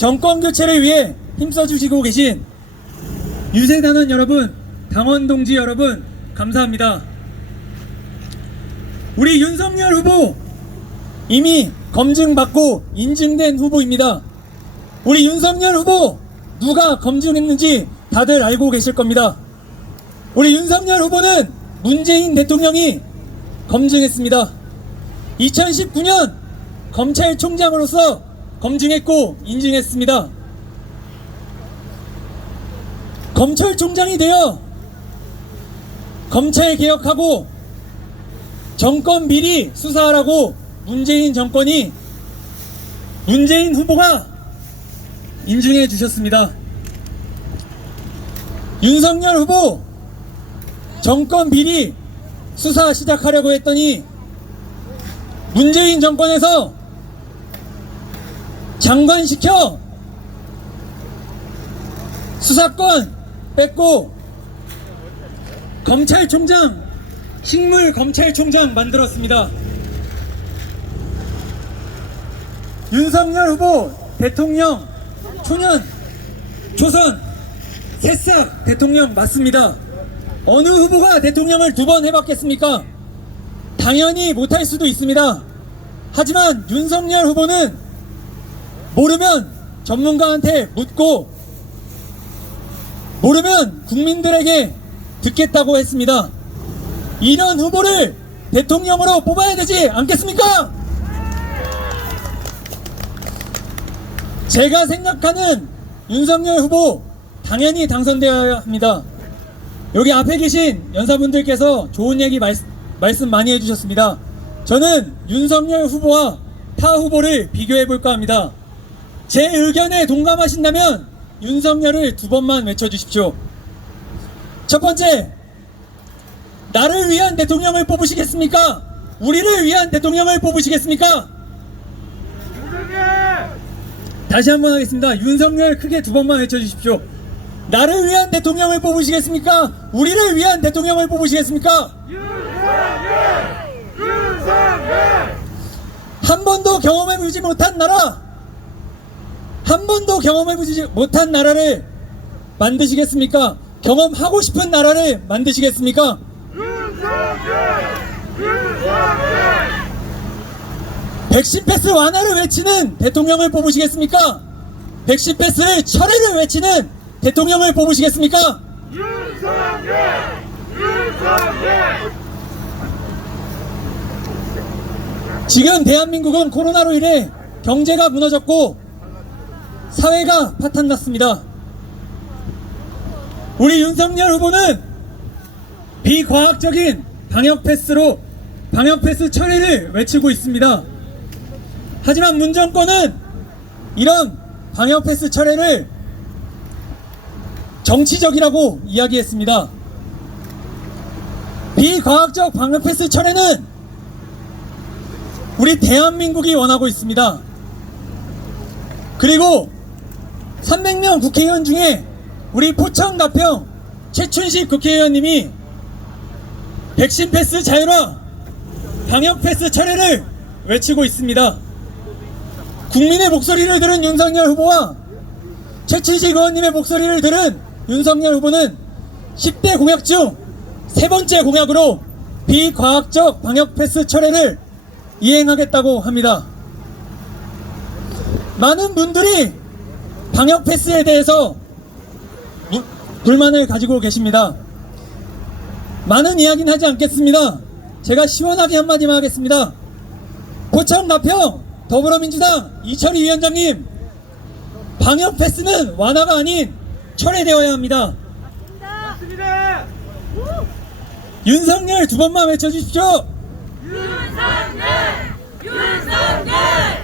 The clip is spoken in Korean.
정권 교체를 위해 힘써 주시고 계신 유세 단원 여러분, 당원 동지 여러분, 감사합니다. 우리 윤석열 후보 이미 검증받고 인증된 후보입니다. 우리 윤석열 후보 누가 검증했는지 다들 알고 계실 겁니다. 우리 윤석열 후보는 문재인 대통령이 검증했습니다. 2019년 검찰총장으로서 검증했고 인증했습니다. 검찰총장이 되어 검찰 개혁하고 정권 비리 수사하라고 문재인 정권이 문재인 후보가 인증해 주셨습니다. 윤석열 후보 정권 비리 수사 시작하려고 했더니 문재인 정권에서 장관시켜 수사권 뺏고 검찰총장 식물 검찰총장 만들었습니다. 윤석열 후보 대통령 초년 초선 새싹 대통령 맞습니다. 어느 후보가 대통령을 두 번 해봤겠습니까? 당연히 못할 수도 있습니다. 하지만 윤석열 후보는 모르면 전문가한테 묻고 모르면 국민들에게 듣겠다고 했습니다. 이런 후보를 대통령으로 뽑아야 되지 않겠습니까? 제가 생각하는 윤석열 후보 당연히 당선되어야 합니다. 여기 앞에 계신 연사분들께서 좋은 얘기 말, 말씀 많이 해주셨습니다. 저는 윤석열 후보와 타 후보를 비교해 볼까 합니다. 제 의견에 동감하신다면 윤석열을 두 번만 외쳐주십시오. 첫 번째, 나를 위한 대통령을 뽑으시겠습니까? 우리를 위한 대통령을 뽑으시겠습니까? 다시 한 번 하겠습니다. 윤석열 크게 두 번만 외쳐주십시오. 나를 위한 대통령을 뽑으시겠습니까? 우리를 위한 대통령을 뽑으시겠습니까? 한 번도 경험해보지 못한 나라, 한 번도 경험해보지 못한 나라를 만드시겠습니까? 경험하고 싶은 나라를 만드시겠습니까? 백신 패스 완화를 외치는 대통령을 뽑으시겠습니까? 백신 패스를 철회를 외치는 대통령을 뽑으시겠습니까? 지금 대한민국은 코로나로 인해 경제가 무너졌고 사회가 파탄났습니다. 우리 윤석열 후보는 비과학적인 방역 패스로 방역 패스 철회를 외치고 있습니다. 하지만 문 정권은 이런 방역 패스 철회를 정치적이라고 이야기했습니다. 비과학적 방역 패스 철회는 우리 대한민국이 원하고 있습니다. 그리고 300명 국회의원 중에 우리 포천 가평 최춘식 국회의원님이 백신 패스 자율화, 방역 패스 철회를 외치고 있습니다. 국민의 목소리를 들은 윤석열 후보와 최춘식 의원님의 목소리를 들은 윤석열 후보는 10대 공약 중 세 번째 공약으로 비과학적 방역 패스 철회를 이행하겠다고 합니다. 많은 분들이 방역 패스에 대해서 무- 불만을 가지고 계십니다. 많은 이야기는 하지 않겠습니다. 제가 시원하게 한마디만 하겠습니다. 포천 가평 더불어민주당 이철희 위원장님 방역 패스는 완화가 아닌 철회되어야 합니다. 윤석열 두 번만 외쳐주십시오. 윤석열! 윤석열!